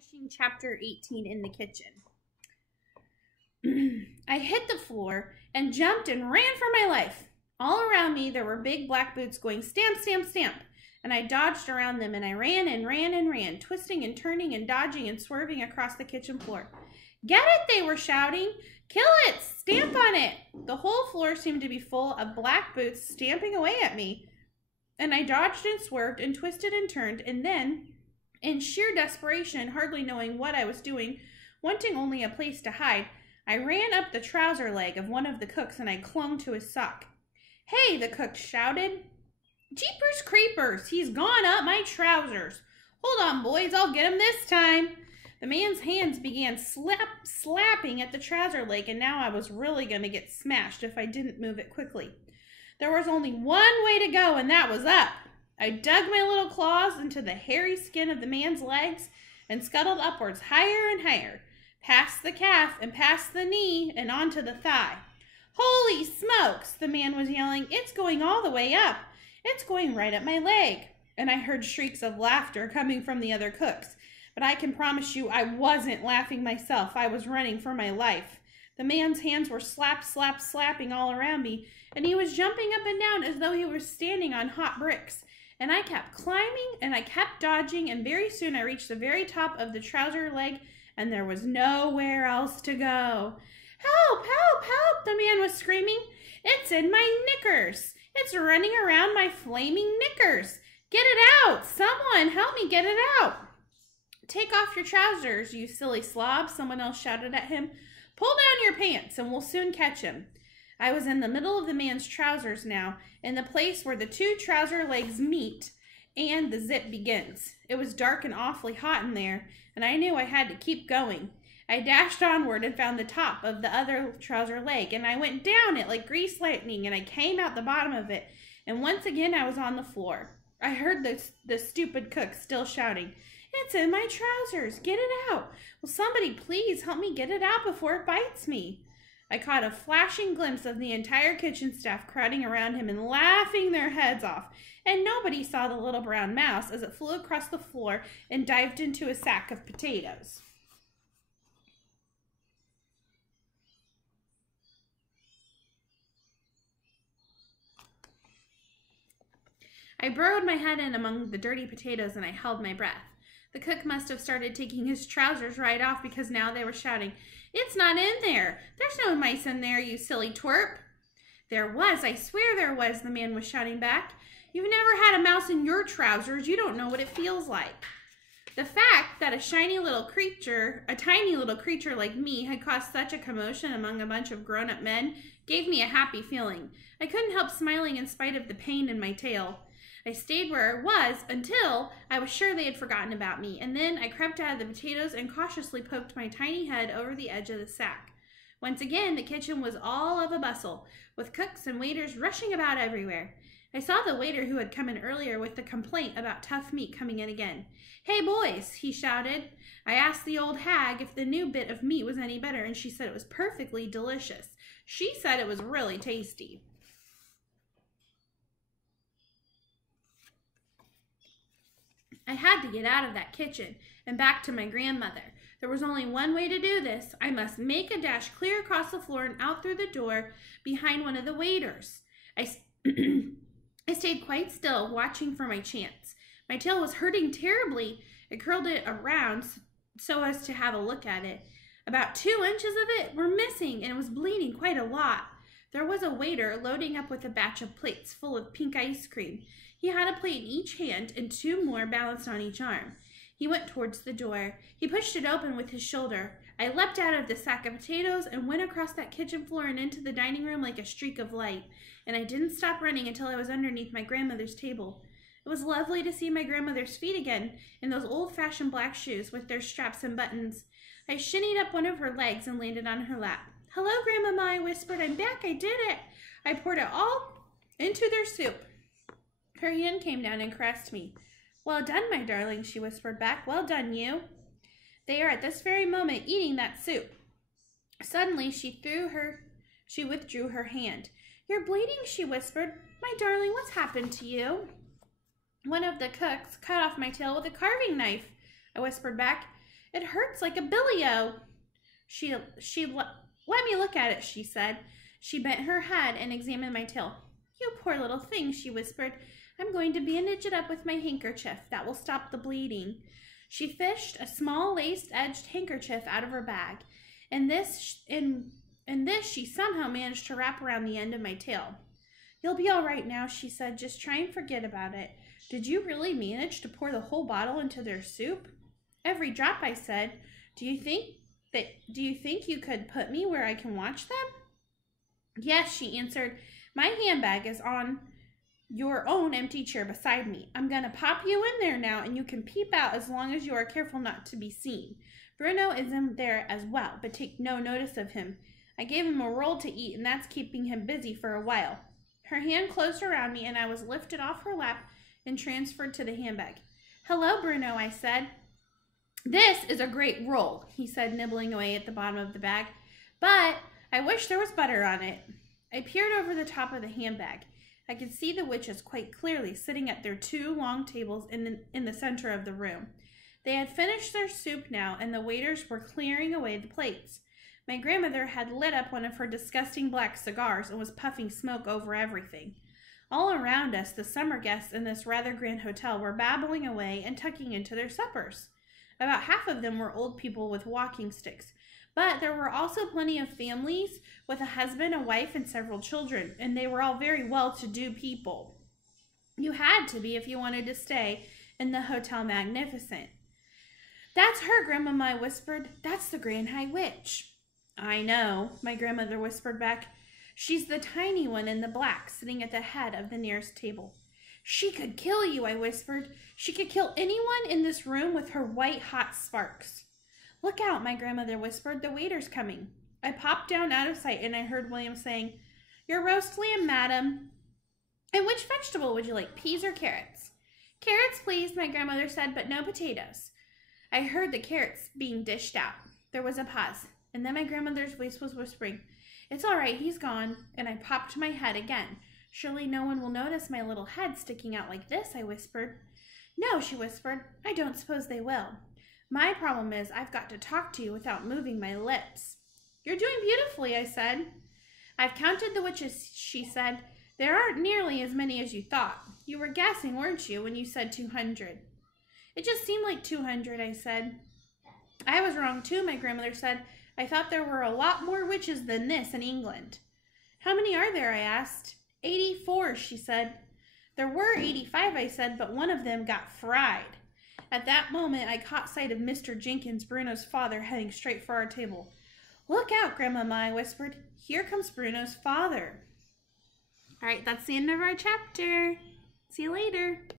finishing chapter 18 in the kitchen. I hit the floor and jumped and ran for my life. All around me there were big black boots going stamp, stamp, stamp, and I dodged around them and I ran and ran and ran, twisting and turning and dodging and swerving across the kitchen floor. Get it, they were shouting. Kill it, stamp on it. The whole floor seemed to be full of black boots stamping away at me, and I dodged and swerved and twisted and turned, and then, in sheer desperation, hardly knowing what I was doing, wanting only a place to hide, I ran up the trouser leg of one of the cooks and I clung to his sock. Hey, the cook shouted. Jeepers creepers, he's gone up my trousers. Hold on, boys, I'll get him this time. The man's hands began slapping at the trouser leg, and now I was really going to get smashed if I didn't move it quickly. There was only one way to go, and that was up. I dug my little claws into the hairy skin of the man's legs and scuttled upwards higher and higher, past the calf and past the knee and onto the thigh. Holy smokes, the man was yelling. It's going all the way up. It's going right up my leg. And I heard shrieks of laughter coming from the other cooks. But I can promise you I wasn't laughing myself. I was running for my life. The man's hands were slapping all around me, and he was jumping up and down as though he were standing on hot bricks. And I kept climbing, and I kept dodging, and very soon I reached the very top of the trouser leg, and there was nowhere else to go. Help, help, help, the man was screaming. It's in my knickers. It's running around my flaming knickers. Get it out. Someone help me get it out. Take off your trousers, you silly slob, someone else shouted at him. Pull down your pants and we'll soon catch him. I was in the middle of the man's trousers now, in the place where the two trouser legs meet and the zip begins. It was dark and awfully hot in there, and I knew I had to keep going. I dashed onward and found the top of the other trouser leg, and I went down it like greased lightning, and I came out the bottom of it, and once again I was on the floor. I heard the stupid cook still shouting, It's in my trousers. Get it out. Will somebody please help me get it out before it bites me? I caught a flashing glimpse of the entire kitchen staff crowding around him and laughing their heads off, and nobody saw the little brown mouse as it flew across the floor and dived into a sack of potatoes. I burrowed my head in among the dirty potatoes and I held my breath. The cook must have started taking his trousers right off because now they were shouting, It's not in there. There's no mice in there, you silly twerp. There was, I swear there was, the man was shouting back. You've never had a mouse in your trousers. You don't know what it feels like. The fact that a tiny little creature like me had caused such a commotion among a bunch of grown-up men gave me a happy feeling. I couldn't help smiling in spite of the pain in my tail. I stayed where I was until I was sure they had forgotten about me, and then I crept out of the potatoes and cautiously poked my tiny head over the edge of the sack. Once again, the kitchen was all of a bustle, with cooks and waiters rushing about everywhere. I saw the waiter who had come in earlier with the complaint about tough meat coming in again. Hey, boys, he shouted. I asked the old hag if the new bit of meat was any better, and she said it was perfectly delicious. She said it was really tasty. I had to get out of that kitchen and back to my grandmother. There was only one way to do this. I must make a dash clear across the floor and out through the door behind one of the waiters. I stayed quite still, watching for my chance. My tail was hurting terribly. I curled it around so as to have a look at it. About 2 inches of it were missing, and it was bleeding quite a lot. There was a waiter loading up with a batch of plates full of pink ice cream. He had a plate in each hand and 2 more balanced on each arm. He went towards the door. He pushed it open with his shoulder. I leapt out of the sack of potatoes and went across that kitchen floor and into the dining room like a streak of light. And I didn't stop running until I was underneath my grandmother's table. It was lovely to see my grandmother's feet again in those old-fashioned black shoes with their straps and buttons. I shinnied up one of her legs and landed on her lap. Hello, Grandmama, I whispered. I'm back. I did it. I poured it all into their soup. Her hand came down and caressed me. Well done, my darling, she whispered back. Well done, you. They are at this very moment eating that soup. Suddenly, she withdrew her hand. You're bleeding, she whispered. My darling, what's happened to you? One of the cooks cut off my tail with a carving knife, I whispered back. It hurts like a billy-o. Let me look at it, she said. She bent her head and examined my tail. You poor little thing, she whispered. I'm going to bandage it up with my handkerchief. That will stop the bleeding. She fished a small lace-edged handkerchief out of her bag, and this she somehow managed to wrap around the end of my tail. You'll be all right now, she said. Just try and forget about it. Did you really manage to pour the whole bottle into their soup? Every drop, I said. Do you think you could put me where I can watch them? Yes, she answered. My handbag is on your own empty chair beside me. I'm going to pop you in there now, and you can peep out as long as you are careful not to be seen. Bruno is in there as well, but take no notice of him. I gave him a roll to eat, and that's keeping him busy for a while. Her hand closed around me, and I was lifted off her lap and transferred to the handbag. Hello, Bruno, I said. This is a great roll, he said, nibbling away at the bottom of the bag. But I wish there was butter on it. I peered over the top of the handbag. I could see the witches quite clearly sitting at their two long tables in the center of the room. They had finished their soup now, and the waiters were clearing away the plates. My grandmother had lit up one of her disgusting black cigars and was puffing smoke over everything. All around us, the summer guests in this rather grand hotel were babbling away and tucking into their suppers. About half of them were old people with walking sticks, but there were also plenty of families with a husband, a wife, and several children, and they were all very well-to-do people. You had to be if you wanted to stay in the Hotel Magnificent. That's her, Grandmama, I whispered. That's the Grand High Witch. I know, my grandmother whispered back. She's the tiny one in the black, sitting at the head of the nearest table. She could kill you, I whispered. She could kill anyone in this room with her white-hot sparks. Look out, my grandmother whispered. The waiter's coming. I popped down out of sight, and I heard William saying, Your roast lamb, madam. And which vegetable would you like, peas or carrots? Carrots, please, my grandmother said, but no potatoes. I heard the carrots being dished out. There was a pause, and then my grandmother's voice was whispering, It's all right, he's gone. And I popped my head again. Surely no one will notice my little head sticking out like this, I whispered. No, she whispered. I don't suppose they will. My problem is I've got to talk to you without moving my lips. You're doing beautifully, I said. I've counted the witches, she said. There aren't nearly as many as you thought. You were guessing, weren't you, when you said 200? It just seemed like 200, I said. I was wrong too, my grandmother said. I thought there were a lot more witches than this in England. How many are there, I asked. 84, she said. There were 85, I said, but one of them got fried. At that moment, I caught sight of Mr. Jenkins, Bruno's father, heading straight for our table. Look out, Grandmama, I whispered. Here comes Bruno's father. All right, that's the end of our chapter. See you later.